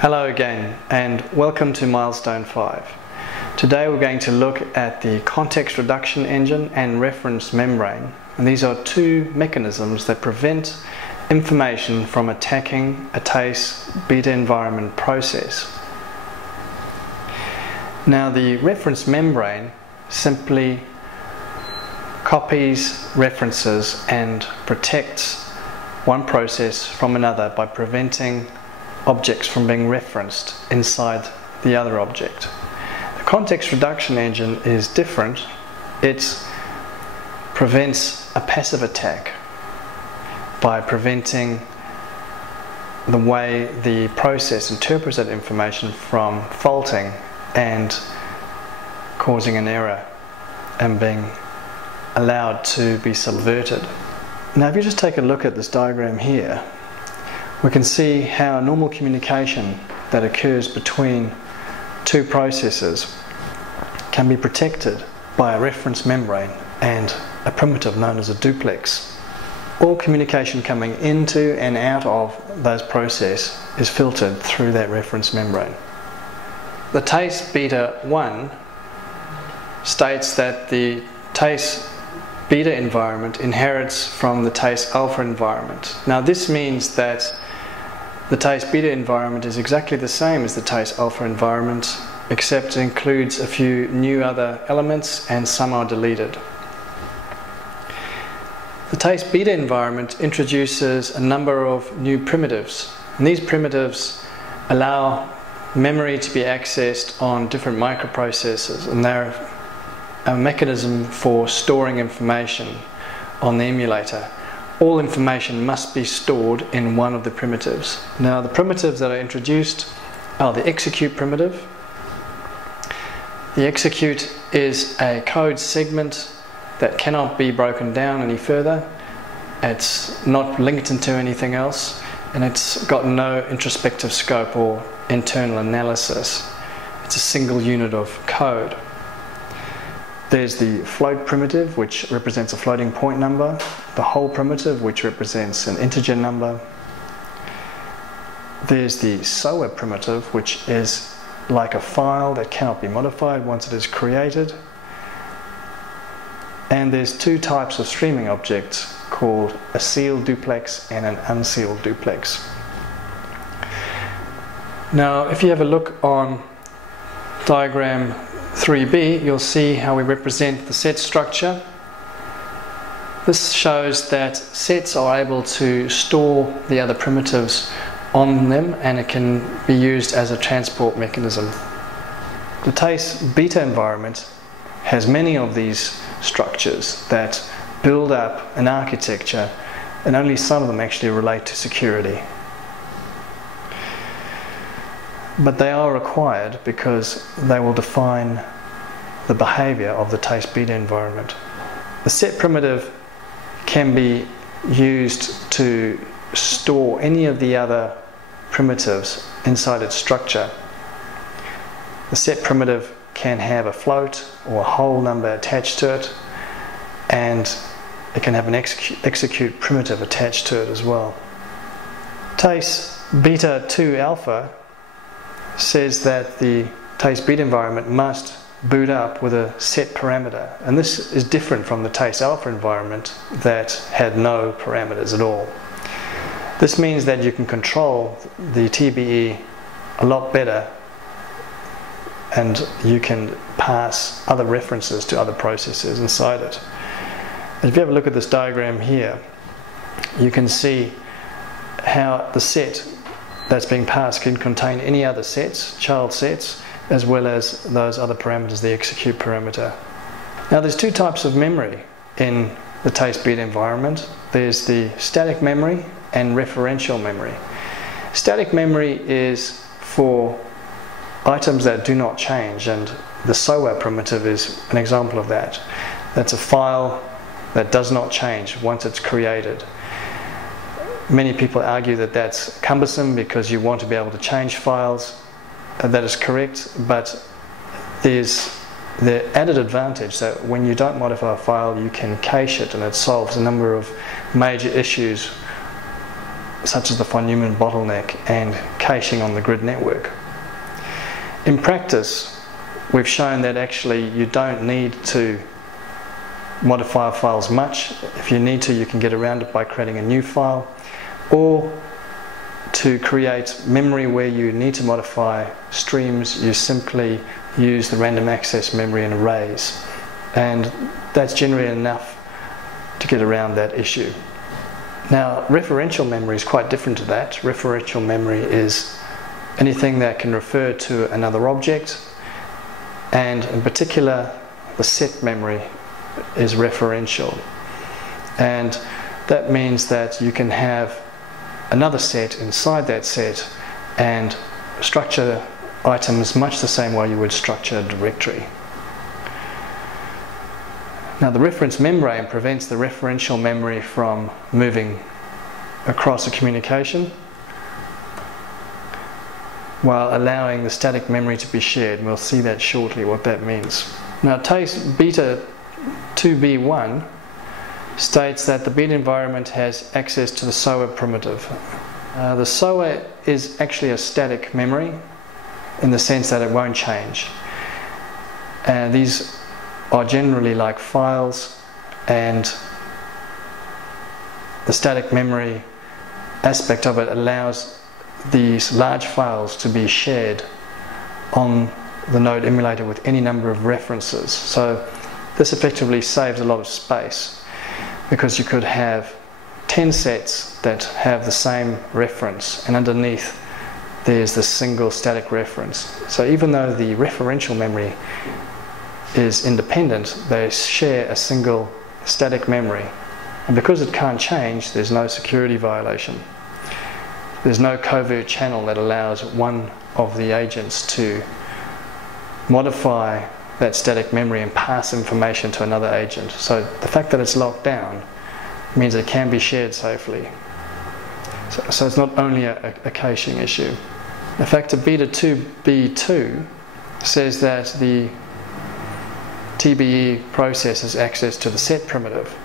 Hello again and welcome to Milestone 5. Today we're going to look at the context reduction engine and reference membrane. And these are two mechanisms that prevent information from attacking a TACE beta environment process. Now the reference membrane simply copies references and protects one process from another by preventing objects from being referenced inside the other object. The context reduction engine is different. It prevents a passive attack by preventing the way the process interprets that information from faulting and causing an error and being allowed to be subverted. Now if you just take a look at this diagram here, we can see how normal communication that occurs between two processes can be protected by a reference membrane and a primitive known as a duplex. All communication coming into and out of those processes is filtered through that reference membrane. The TACE beta 1 states that the TACE beta environment inherits from the TACE alpha environment. Now this means that the TACE beta environment is exactly the same as the TACE alpha environment, except it includes a few new other elements and some are deleted. The TACE beta environment introduces a number of new primitives, and these primitives allow memory to be accessed on different microprocessors, and they're a mechanism for storing information on the emulator. All information must be stored in one of the primitives. Now the primitives that are introduced are the execute primitive. The execute is a code segment that cannot be broken down any further. It's not linked into anything else, and it's got no introspective scope or internal analysis. It's a single unit of code. There's the float primitive, which represents a floating point number, the whole primitive, which represents an integer number. There's the SOA primitive, which is like a file that cannot be modified once it is created. And there's two types of streaming objects called a sealed duplex and an unsealed duplex. Now, if you have a look on diagram 3b, you'll see how we represent the set structure. This shows that sets are able to store the other primitives on them, and it can be used as a transport mechanism. The TACE beta environment has many of these structures that build up an architecture, and only some of them actually relate to security. But they are required because they will define the behavior of the TACE beta environment. The set primitive can be used to store any of the other primitives inside its structure. The set primitive can have a float or a whole number attached to it, and it can have an execute primitive attached to it as well. TACE beta 2 alpha says that the TACE beta environment must boot up with a set parameter, and this is different from the TACE alpha environment that had no parameters at all. This means that you can control the TBE a lot better, and you can pass other references to other processes inside it. And if you have a look at this diagram here, you can see how the set that's being passed can contain any other sets, child sets, as well as those other parameters, the execute parameter. Now there's two types of memory in the TACE beta environment. There's the static memory and referential memory. Static memory is for items that do not change, and the SOA primitive is an example of that. That's a file that does not change once it's created. Many people argue that that's cumbersome because you want to be able to change files. That is correct, but there's the added advantage that when you don't modify a file, you can cache it, and it solves a number of major issues such as the von Neumann bottleneck and caching on the grid network. In practice, we've shown that actually you don't need to modify files much. If you need to, you can get around it by creating a new file, or to create memory where you need to modify streams, you simply use the random access memory in arrays, and that's generally enough to get around that issue. Now, referential memory is quite different to that. Referential memory is anything that can refer to another object, and in particular the set memory is referential, and that means that you can have another set inside that set and structure items much the same way you would structure a directory. Now, the reference membrane prevents the referential memory from moving across a communication while allowing the static memory to be shared, and we'll see that shortly what that means. Now, TASE beta 2b1 states that the beta environment has access to the SOA primitive. The SOA is actually a static memory in the sense that it won't change. And these are generally like files, and the static memory aspect of it allows these large files to be shared on the node emulator with any number of references. So this effectively saves a lot of space, because you could have 10 sets that have the same reference, and underneath there's the single static reference. So even though the referential memory is independent, they share a single static memory, and because it can't change, there's no security violation. There's no covert channel that allows one of the agents to modify that static memory and pass information to another agent. So the fact that it's locked down means it can be shared safely. So it's not only a caching issue. In fact, the beta 2b2 says that the TBE process has access to the set primitive.